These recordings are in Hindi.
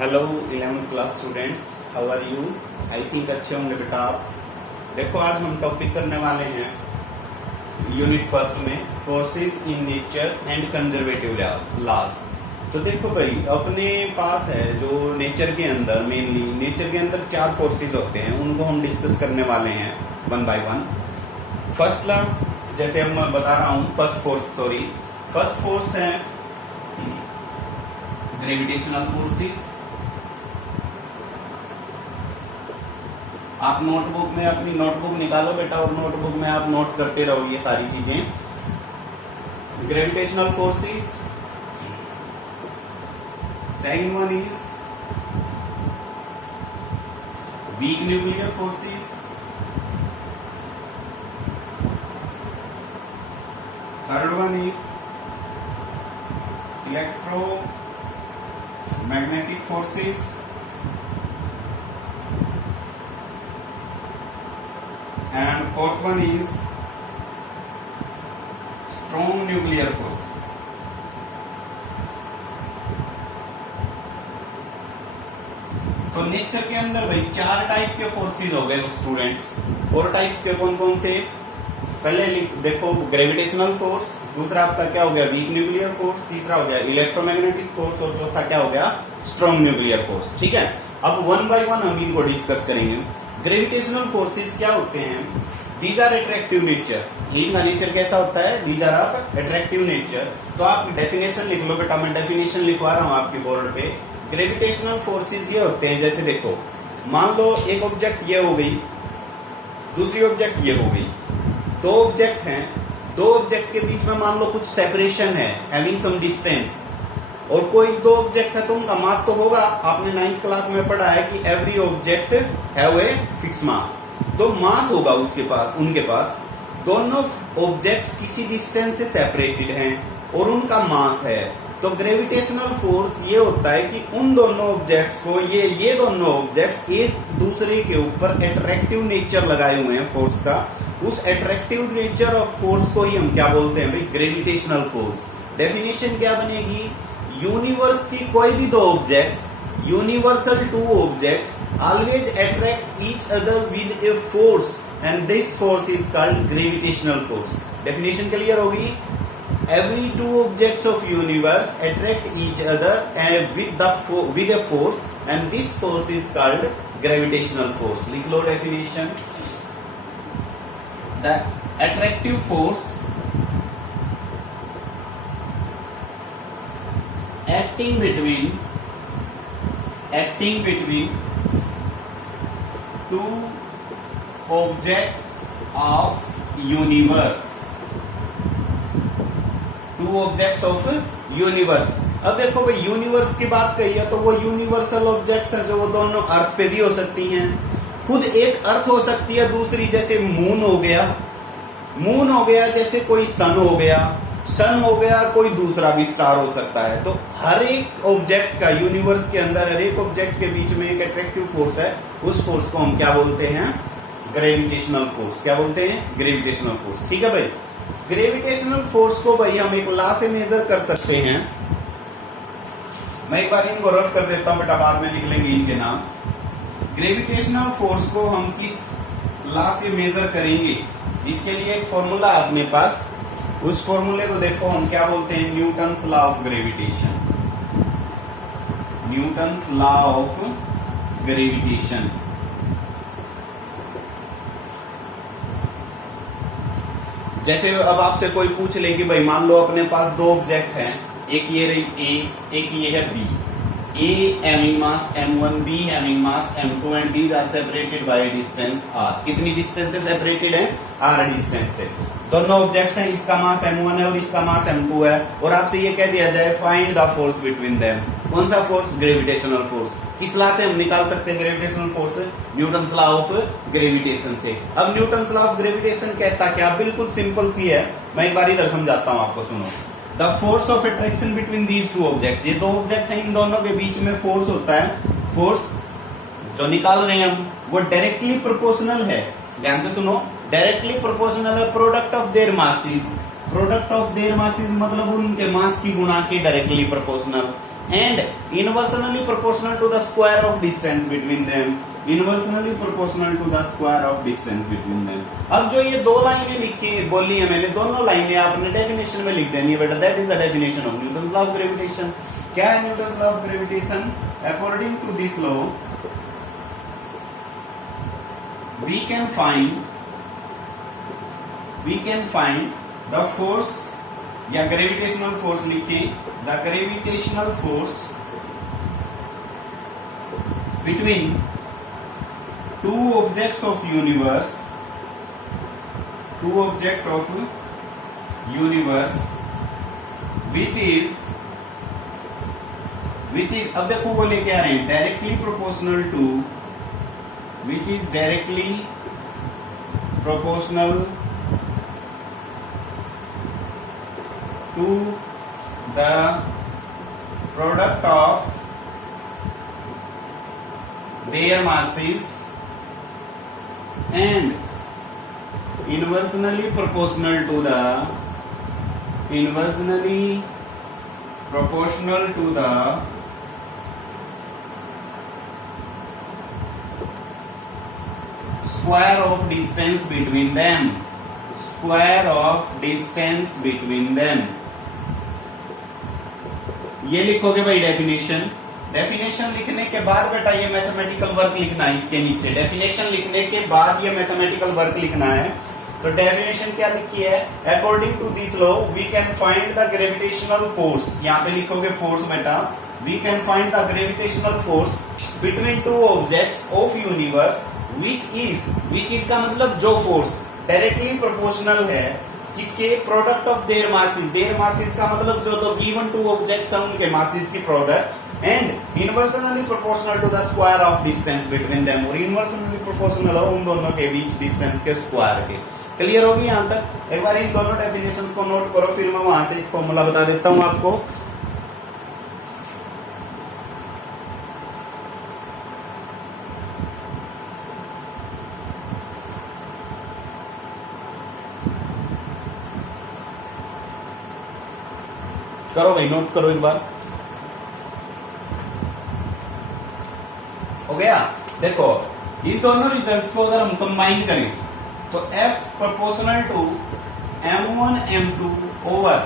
Hello 11th class students, how are you? I think अच्छे होंगे बेटा आप। देखो आज हम टॉपिक करने वाले हैं यूनिट फर्स्ट में forces in nature and conservative laws. तो देखो भाई, अपने पास है जो नेचर के अंदर, मेनली नेचर के अंदर 4 फोर्सेस होते हैं, उनको हम डिस्कस करने वाले हैं वन बाय वन। फर्स्ट ला, जैसे अब मैं बता रहा हूँ, फर्स्ट फोर्स है ग्रेविटेशनल फोर्सेस। आप नोटबुक में अपनी नोटबुक निकालो बेटा और नोटबुक में आप नोट करते रहो ये सारी चीजें। Gravitational forces. Second one is weak nuclear forces. Third one is electromagnetic forces. And fourth one is strong nuclear forces. तो नेचर के अंदर भाई 4 टाइप के फोर्सेस हो गए स्टूडेंट्स। 4 टाइप्स के कौन कौन से? पहले देखो ग्रेविटेशनल फोर्स, दूसरा आपका क्या हो गया वीक न्यूक्लियर फोर्स, तीसरा हो गया इलेक्ट्रोमैग्नेटिक फोर्स और चौथा क्या हो गया स्ट्रॉन्ग न्यूक्लियर फोर्स। ठीक है, अब वन बाय वन हम इनको डिस्कस करेंगे। ग्रेविटेशनल फोर्सेस क्या होते हैं? These are attractive nature. इनका नेचर कैसा होता है? These are of attractive nature. तो आप डेफिनेशन लिख लो बेटा, मैं डेफिनेशन लिखवा रहा हूं आपके बोर्ड पे। ग्रेविटेशनल फोर्सेस ये होते हैं, जैसे देखो मान लो एक ऑब्जेक्ट ये हो गई, दूसरी ऑब्जेक्ट ये हो गई, 2 ऑब्जेक्ट हैं, 2 ऑब्जेक्ट के बीच में मान लो कुछ सेपरेशन है, हैविंग सम डिस्टेंस, और कोई 2 ऑब्जेक्ट है तो उनका मास तो होगा। आपने 9th क्लास में पढ़ा है कि every object have a fix mass, तो मास होगा उसके पास, उनके पास। दोनों ऑब्जेक्ट्स किसी डिस्टेंस से सेपरेटेड हैं और उनका मास है। तो ग्रेविटेशनल फोर्स ये होता है कि उन दोनों ऑब्जेक्ट्स को, ये दोनों ऑब्जेक्ट्स एक दूसरे के ऊपर अट्रैक्टिव नेचर लगाए हुए हैं फोर्स का। उस अट्रैक्टिव नेचर ऑफ फोर्स को ही हम क्या बोलते हैं भाई? Gravitational force. डेफिनेशन क्या बनेगी? यूनिवर्स की कोई भी 2 objects, universal 2 objects always attract each other with a force and this force is called gravitational force. Definition clear होगी? Every 2 objects of universe attract each other with a force and this force is called gravitational force. लिख लो definition. The attractive force acting between 2 objects of universe, 2 objects of universe। अब देखो भाई, यूनिवर्स की बात कही है तो वो यूनिवर्सल ऑब्जेक्ट्स हैं जो वो दोनों अर्थ पे भी हो सकती हैं। खुद एक अर्थ हो सकती है, दूसरी जैसे मून हो गया, जैसे कोई सन हो गया, कोई दूसरा भी स्टार हो सकता है। तो हर एक ऑब्जेक्ट का, यूनिवर्स के अंदर हर एक ऑब्जेक्ट के बीच में एक अट्रैक्टिव फोर्स है। उस फोर्स को हम क्या बोलते हैं? Gravitational force. क्या बोलते हैं? Gravitational force. ठीक है भाई, ग्रेविटेशनल फोर्स को भाई हम एक लॉ से मेजर कर सकते हैं। मैं एक बार इनको रफ कर देता हूं बेटा, बाद में लिख लेंगे इनके नाम। ग्रेविटेशनल फोर्स को हम किस लॉ से मेजर करेंगे? इसके लिए एक फॉर्मूला है अपने पास। उस फॉर्मूले को देखो, हम क्या बोलते हैं? Newton's law of gravitation. Newton's law of gravitation. जैसे अब आपसे कोई पूछ ले कि भाई मान लो अपने पास 2 ऑब्जेक्ट हैं, एक ये रही A, एक ये है B। A having mass m1, B having mass m2 and these are separated by a distance r। कितनी डिस्टेंस से सेपरेटेड है? r डिस्टेंस से। दोनों ऑब्जेक्ट्स हैं, इसका मास m1 है और इसका मास m2 है, और आपसे ये कह दिया जाए find the force between them. कौन सा फोर्स? Gravitational force. किस लॉ से हम निकाल सकते हैं gravitational force? Newton's law of gravitation से। अब न्यूटन्स लॉ ऑफ ग्रेविटेशन कहता क्या? बिल्कुल सिंपल सी है, मैं एक बार इधर समझाता हूं आपको, सुनो। The force of attraction between these 2 objects, ये 2 ऑब्जेक्ट हैं, इन दोनों के बीच में फोर्स होता है। फोर्स जो निकाल रहे हैं हम, वो डायरेक्टली प्रोपोर्शनल है। ध्यान से सुनो, डायरेक्टली प्रोपोर्शनल है product of their masses. Product of their masses मतलब उनके मास की गुणा के directly proportional. and inversely proportional to the square of distance between them. Inversely proportional to the square of distance between them. अब जो ये दो लाइनें लिखी बोली है मैंने, दोनों लाइनें आपने डेफिनेशन में लिख देनी है बेटा. That is the definition of Newton's law of gravitation. क्या है Newton's law of gravitation? According to this law we can find the force या ग्रेविटेशनल फोर्स लिखें. The gravitational force between two objects of universe which is अब देखो वो लेके आ रहे हैं directly proportional to, which is directly proportional to the product of their masses and inversely proportional to the square of distance between them. ये लिखोगे भाई डेफिनेशन लिखने के बाद बेटा ये मैथमेटिकल वर्क लिखना है. इसके नीचे डेफिनेशन लिखने के बाद ये मैथमेटिकल वर्क लिखना है. तो डेफिनेशन क्या लिखी है? According to this law we can find the gravitational force. यहां पे लिखोगे फोर्स बेटा. We can find the gravitational force between two objects of universe which is का मतलब जो फोर्स डायरेक्टली प्रोपोर्शनल है किसके? प्रोडक्ट ऑफ देयर मासेस का मतलब जो दो गिवन टू ऑब्जेक्ट्स हैं उनके मासेस की product and inversely proportional to the square of distance between them. और इनवर्सली प्रोपोर्शनल हो उन दोनों के बीच डिस्टेंस के स्क्वायर के. क्लियर होगी यहां तक? एक बार इन दोनों डेफिनेशंस को नोट करो, फिर मैं वहां से एक फॉर्मूला बता देता हूं आपको. करो भाई, नोट करो एक बार. हो गया? देखो इन दोनों रिजल्ट्स को अगर हम कंबाइन करें तो F proportional to m1 m2 over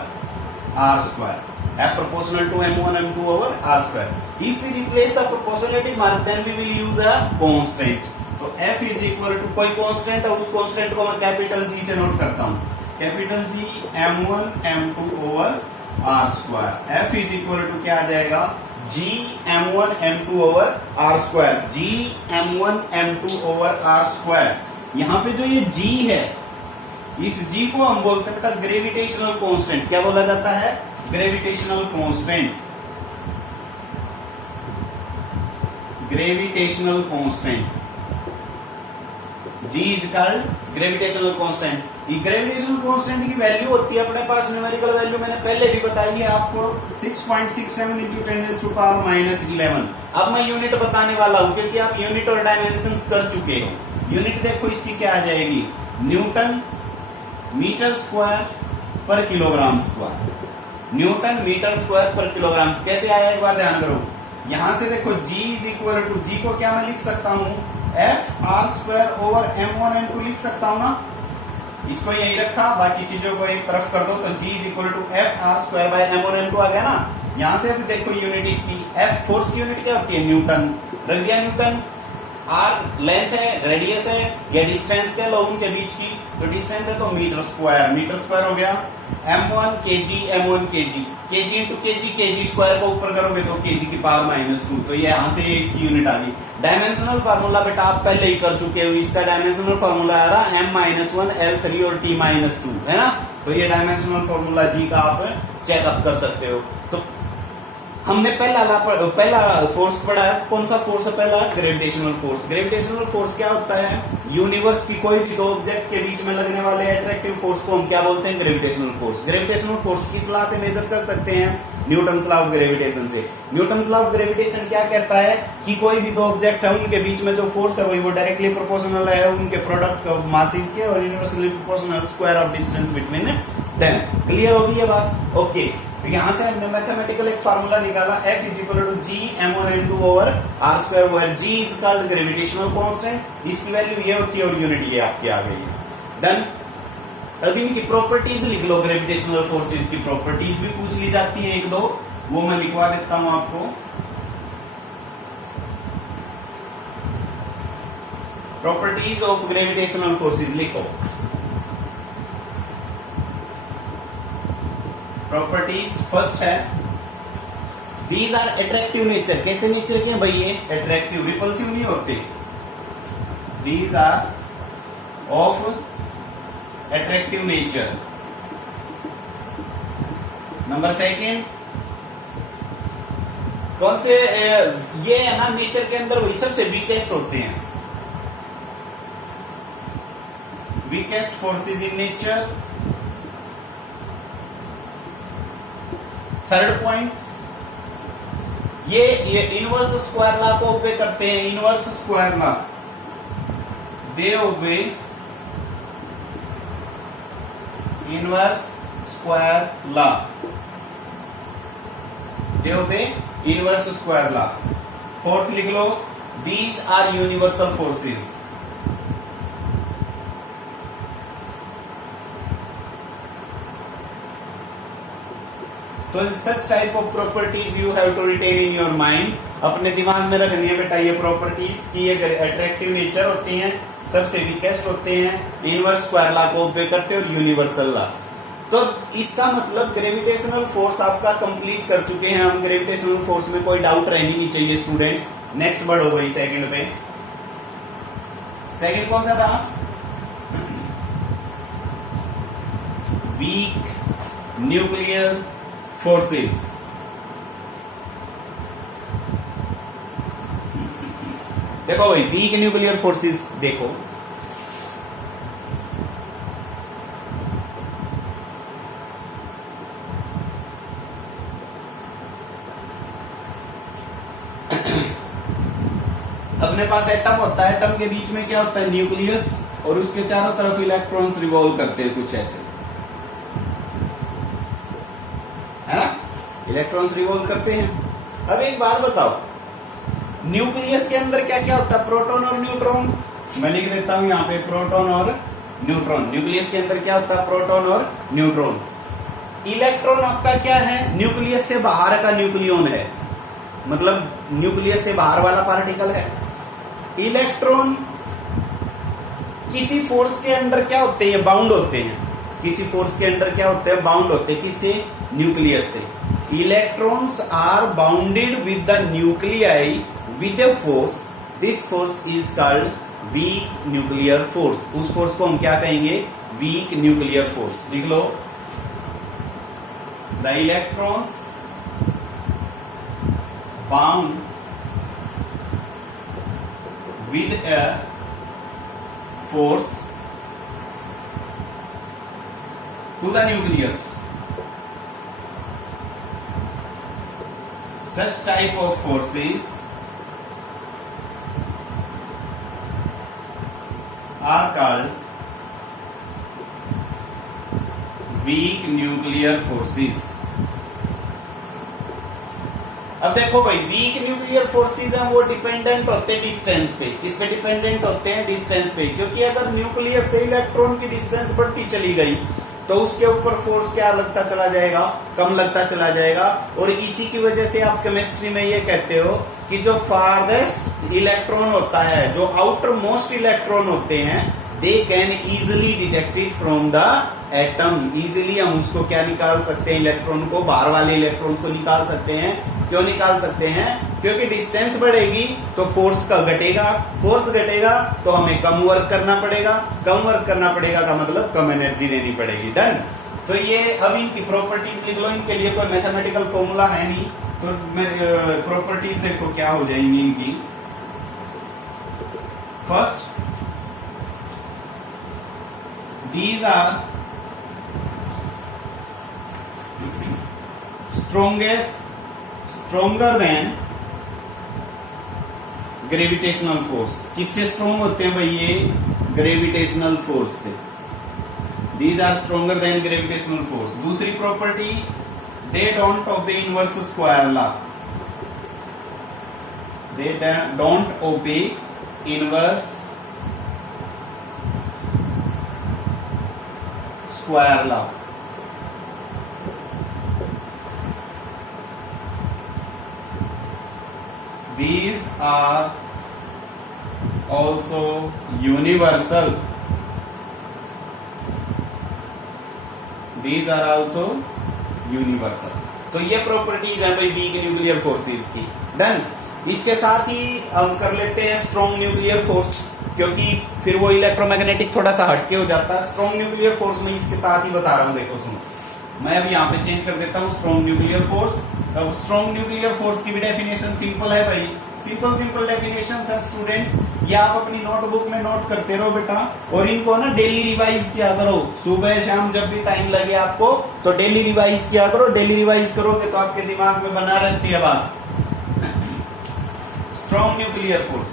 r square. F proportional to m1 m2 over r square. If we replace the proportionality mark then we will use a constant. तो F इज इक्वल टू कोई कांस्टेंट है, उस कांस्टेंट को मैं कैपिटल G से नोट करता हूं. Capital G m1 m2 over r square. F is equal to क्या आ जाएगा? G m1 m2 over r square. G m1 m2 over r square. यहां पे जो ये G है, इस G को हम बोलते हैं बेटा ग्रेविटेशनल कांस्टेंट. क्या बोला जाता है? Gravitational constant. Gravitational constant G is called gravitational constant. ये ग्रेविटेशनल कांस्टेंट की वैल्यू होती है अपने पास न्यूमेरिकल वैल्यू मैंने पहले भी बताई है आपको 6.67 into 10⁻⁻11. अब मैं यूनिट बताने वाला हूं क्योंकि आप यूनिट और डायमेंशंस कर चुके हो. यूनिट देखो इसकी क्या आ जाएगी? न्यूटन मीटर स्क्वायर पर kilogram square. Newton metre square पर किलोग्राम. कैसे आया एक बार ध्यान करो. यहां से देखो G is equal to, G को क्या मैं लिख सकता हूं? F r square over m1 m2 लिख सकता हूं ना. इसको यही रखा, बाकी चीजों को एक तरफ कर दो तो G is equal to F r square by m1 m2 आ गया ना. यहां से अभी देखो यूनिट इसकी F फोर्स की यूनिट क्या होती है? न्यूटन. रख दिया न्यूटन. r लेंथ है, रेडियस है या डिस्टेंस कह लो उनके बीच की. तो डिस्टेंस है तो मीटर स्क्वायर. मीटर स्क्वायर हो गया m1 kg m1 kg. kg into kg square को ऊपर करोगे तो kg की पावर -2. तो ये यहां से इसकी यूनिट आ गई. डायमेंशनल फार्मूला बेटा आप पहले ही कर चुके हो. इसका डायमेंशनल फार्मूला आ रहा m-1 L3 और t-2 है ना. तो ये डायमेंशनल फार्मूला G का आप चेकअप कर सकते हो. तो हमने पहला फोर्स पढ़ा है. कौन सा फोर्स है? पहला ग्रेविटेशनल फोर्स. ग्रेविटेशनल फोर्स क्या होता है? यूनिवर्स की कोई भी दो ऑब्जेक्ट के बीच में लगने वाले अट्रैक्टिव फोर्स को हम क्या बोलते हैं? Gravitational force. ग्रेविटेशनल फोर्स किस लॉ से मेजर कर सकते हैं? न्यूटन्स लॉ ऑफ ग्रेविटेशन से. न्यूटन्स लॉ ऑफ ग्रेविटेशन क्या कहता है कि कोई भी दो ऑब्जेक्ट है उनके बीच में जो फोर्स है वो डायरेक्टली प्रोपोर्शनल है उनके प्रोडक्ट ऑफ मासेस के और universally proportional square of distance between them. Clear होगी ये बात? ओके. तो यहां से हमने मैथमेटिकल एक फार्मूला निकाला, F is equal to G m1m2 over r square, where G is called gravitational constant. इसकी वैल्यू ये होती है और यूनिट ये आपकी आ गई है। डन। अब इनकी प्रॉपर्टीज लिख लो, ग्रेविटेशनल फोर्सेज की प्रॉपर्टीज भी पूछ ली जाती है एक दो, वो मैं लिखवा देता हूं आपको। प्रॉपर्टीज ऑफ ग्रेविटेशनल फोर्सेज लिखो। प्रॉपर्टीज फर्स्ट है, दीज आर अट्रैक्टिव नेचर। कैसे नेचर के हैं भाई ये? अट्रैक्टिव, रिपल्सिव नहीं होते। These are of attractive nature. Number second, कौन से ये है ना नेचर के अंदर वही सबसे वीकेस्ट होते हैं, weakest forces in nature. Third point, ये इनवर्स स्क्वायर लॉ को ओबे करते हैं, इनवर्स स्क्वायर लॉ, दे ओबे इनवर्स स्क्वायर लॉ, दे ओबे इनवर्स स्क्वायर लॉ। फोर्थ लिख लो, दीज आर यूनिवर्सल फोर्सेज। तो such type of properties you have to retain in your mind. अपने दिमाग में रखनी है बेटा ये प्रॉपर्टीज की, ये अट्रैक्टिव नेचर होती हैं, सबसे वीकेस्ट होते हैं, इनवर्स स्क्वायर लॉ को ओबे करते हैं और यूनिवर्सल लॉ। तो इसका मतलब ग्रेविटेशनल फोर्स आपका कंप्लीट कर चुके हैं हम। ग्रेविटेशनल फोर्स में कोई डाउट रहनी नहीं चाहिए स्टूडेंट्स। नेक्स्ट बढ़ो भाई सेकंड पे। सेकंड कौन सा था? Weak nuclear forces. देखो भाई वीक न्यूक्लियर फोर्सेस देखो, अपने पास एटम होता है, एटम के बीच में क्या होता है? न्यूक्लियस, और उसके चारों तरफ इलेक्ट्रॉन्स रिवॉल्व करते हैं कुछ ऐसे, है ना? इलेक्ट्रॉन्स रिवॉल्व करते हैं। अब एक बात बताओ, न्यूक्लियस के अंदर क्या क्या होता है? प्रोटॉन और न्यूट्रॉन। मैं लिख देता हूं यहाँ पे प्रोटॉन और न्यूट्रॉन। न्यूक्लियस के अंदर क्या होता है? प्रोटॉन और न्यूट्रॉन। इलेक्ट्रॉन आपका क्या है? न्यूक्लियस से बाहर का न्यूक्लियन है, मतलब न्यूक्लियस से बाहर वाला पार्टिकल है। इलेक्ट्रॉन किसी फोर्स के अंदर क्या होते हैं? बाउंड होते हैं। किसी फोर्स के अंदर क्या होते हैं? बाउंड होते हैं। किससे? न्यूक्लियस से। Electrons are bounded with the nuclei with a force. This force is called weak nuclear force. उस फोर्स को हम क्या कहेंगे? Weak nuclear force. लिख लो, the electrons bound with a force to the nucleus. Such type of forces are called weak nuclear forces. अब देखो भाई, वीक न्यूक्लियर फोर्सेज हैं वो डिपेंडेंट होते हैं डिस्टेंस पे। किस पे डिपेंडेंट होते हैं? डिस्टेंस पे। क्योंकि अगर न्यूक्लियस से इलेक्ट्रॉन की डिस्टेंस बढ़ती चली गई तो उसके ऊपर फोर्स क्या लगता चला जाएगा? कम लगता चला जाएगा। और इसी की वजह से आप केमिस्ट्री में ये कहते हो कि जो फारदेस्ट इलेक्ट्रॉन होता है, जो आउटर मोस्ट इलेक्ट्रॉन होते हैं, they can easily detected from the atom. Easily हम उसको क्या निकाल सकते हैं? इलेक्ट्रॉन को, बाहर वाले इलेक्ट्रॉन्स को निकाल सकते हैं। क्यों निकाल सकते हैं? क्योंकि डिस्टेंस बढ़ेगी तो फोर्स का घटेगा, फोर्स घटेगा तो हमें कम वर्क करना पड़ेगा, कम वर्क करना पड़ेगा का मतलब कम एनर्जी देनी पड़ेगी। डन। तो ये अब इनकी प्रॉपर्टीज लिख लो। इनके लिए कोई मैथमेटिकल फॉर्मूला है नहीं, तो प्रॉपर्टीज देखो क्या हो जाएंगी इनकी। First, these are stronger than gravitational force। किससे स्ट्रॉन्ग होते हैं भाई ये? ग्रेविटेशनल फोर्स से। These are stronger than gravitational force। दूसरी property, they don't obey inverse square law. They don't obey inverse square law. These are also universal. These are also universal. तो ये प्रॉपर्टीज है भाई वीक न्यूक्लियर फोर्सेस की। डन। इसके साथ ही हम कर लेते हैं स्ट्रॉन्ग न्यूक्लियर फोर्स, क्योंकि फिर वो इलेक्ट्रोमैग्नेटिक थोड़ा सा हटके हो जाता है। स्ट्रॉन्ग न्यूक्लियर फोर्स में इसके साथ ही बता रहा हूं, देखो सुनो, मैं अब यहाँ पे चेंज कर देता हूँ स्ट्रॉन्ग न्यूक्लियर फोर्स। अब स्ट्रॉन्ग न्यूक्लियर फोर्स की भी डेफिनेशन सिंपल है भाई, सिंपल डेफिनेशन है स्टूडेंट्स। ये आप अपनी नोटबुक में नोट करते रहो बेटा, और इनको ना डेली रिवाइज किया करो। सुबह शाम जब भी टाइम लगे आपको तो डेली रिवाइज किया करो। डेली रिवाइज करोगे तो आपके दिमाग में बना रहती है बात। Strong nuclear force,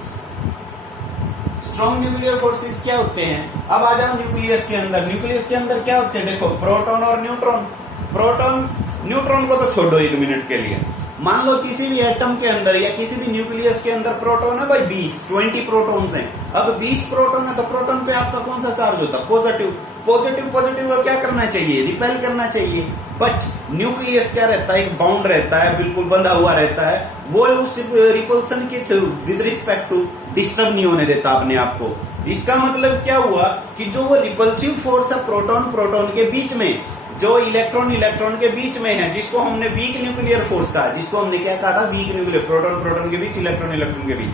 strong nuclear forces क्या होते हैं? अब आ जाओ न्यूक्लियस के अंदर। न्यूक्लियस के अंदर क्या होते हैं? देखो, प्रोटॉन और न्यूट्रॉन। प्रोटॉन न्यूट्रॉन को तो छोड़ो एक मिनट के लिए। मान लो किसी भी एटम के अंदर या किसी भी न्यूक्लियस के अंदर प्रोटॉन है भाई 20 प्रोटॉन्स हैं। अब 20 प्रोटॉन है तो प्रोटॉन पे आपका कौन सा चार्ज होता है? पॉजिटिव। पॉजिटिव को क्या करना चाहिए? रिपेल करना चाहिए। बट न्यूक्लियस क्या रहता है? एक बाउंड रहता है, बिल्कुल बंधा हुआ रहता है। वो उस रिपल्सन के through with respect to disturb नहीं होने देता अपने आप को। इसका मतलब क्या हुआ कि जो वो रिपल्सिव फोर्स है प्रोटॉन के बीच में, जो इलेक्ट्रॉन के बीच में है, जिसको हमने वीक न्यूक्लियर फोर्स कहा, जिसको हमने क्या कहा था? वीक न्यूक्लियर, प्रोटॉन के बीच, इलेक्ट्रॉन के बीच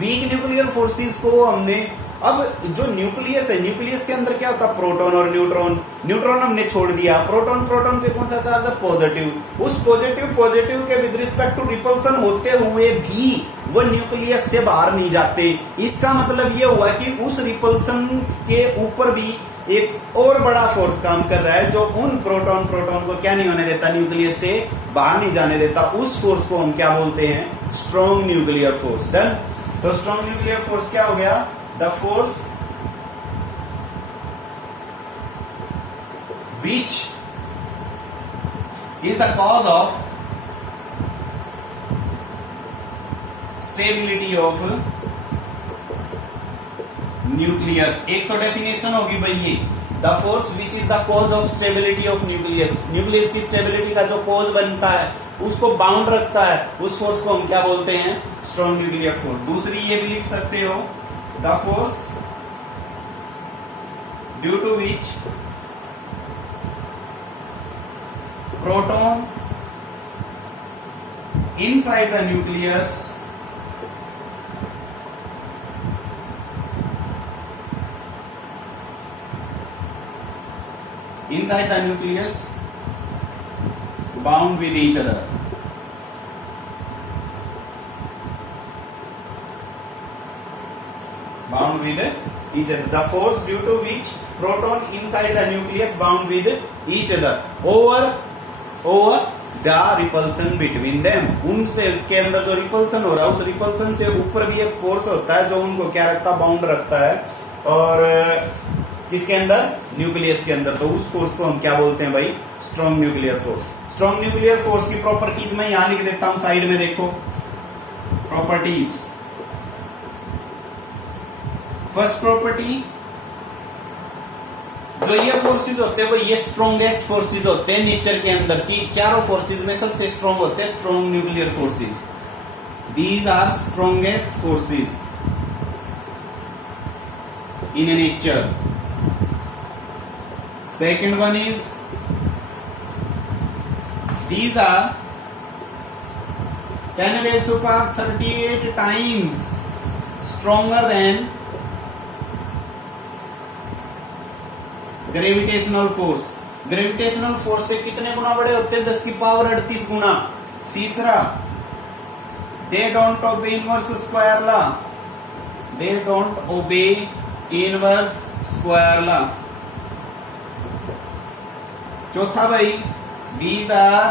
वीक न्यूक्लियर फोर्सेस को हमने। अब जो न्यूक्लियस है, न्यूक्लियस के अंदर क्या होता है? प्रोटॉन और न्यूट्रॉन हमने छोड़ दिया। प्रोटॉन पे कौन सा चार्ज है? पॉजिटिव। उस पॉजिटिव के विद रिस्पेक्ट टू रिपल्सन होते हुए भी वो न्यूक्लियस से बाहर नहीं जाते। इसका मतलब ये हुआ कि उस रिपल्सन के ऊपर भी एक और बड़ा फोर्स काम कर रहा है, जो उन प्रोटॉन को क्या नहीं होने देता? न्यूक्लियस से बाहर नहीं जाने देता। उस फोर्स को हम क्या बोलते हैं? Strong nuclear force. डन। तो स्ट्रॉन्ग न्यूक्लियर फोर्स क्या हो गया? The force which is the cause of stability of nucleus. एक तो डेफिनेशन होगी भाई ये, the force which is the cause of stability of nucleus. Nucleus की स्टेबिलिटी का जो कॉज बनता है, उसको बाउंड रखता है, उस फोर्स को हम क्या बोलते हैं? Strong nuclear force. दूसरी ये भी लिख सकते हो, the force due to which proton inside the nucleus bound with each other. Bound with each other. The force due to which proton inside the nucleus bound with each other over the repulsion between them. उनसे के अंदर जो रिपल्सन हो रहा है, उस रिपल्सन से ऊपर भी एक फोर्स होता है जो उनको क्या रखता है? बाउंड रखता है। और किसके अंदर? न्यूक्लियस के अंदर। तो उस फोर्स को हम क्या बोलते हैं भाई? Strong nuclear force. Strong nuclear force की प्रॉपर्टीज मैं यहां लिख देता हूं, साइड में देखो प्रॉपर्टीज। फर्स्ट प्रॉपर्टी, जो ये फोर्सेस होते हैं वो ये स्ट्रॉन्गेस्ट फोर्सेस होते हैं नेचर के अंदर की। चारों फोर्सेस में सबसे स्ट्रॉन्ग होते हैं strong nuclear forces. These are strongest forces in nature. Second one is, these are 10 raised to power 38 times stronger than gravitational force. Gravitational force से कितने गुना बड़े होते हैं? 10 की पावर 38 गुना। तीसरा, they don't obey inverse square law. They don't obey inverse square law. चौथा भाई, these are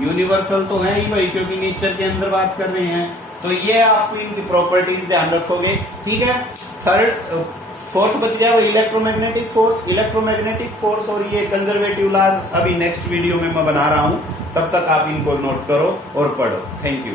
यूनिवर्सल तो है ही भाई, क्योंकि नेचर के अंदर बात कर रहे हैं। तो ये आप इनकी प्रॉपर्टीज ध्यान रखोगे, ठीक है। फोर्थ बच गया वो इलेक्ट्रोमैग्नेटिक फोर्स। इलेक्ट्रोमैग्नेटिक फोर्स और ये कंजर्वेटिव लॉज अभी नेक्स्ट वीडियो में मैं बना रहा हूं, तब तक आप इनको नोट करो और पढ़ो। Thank you.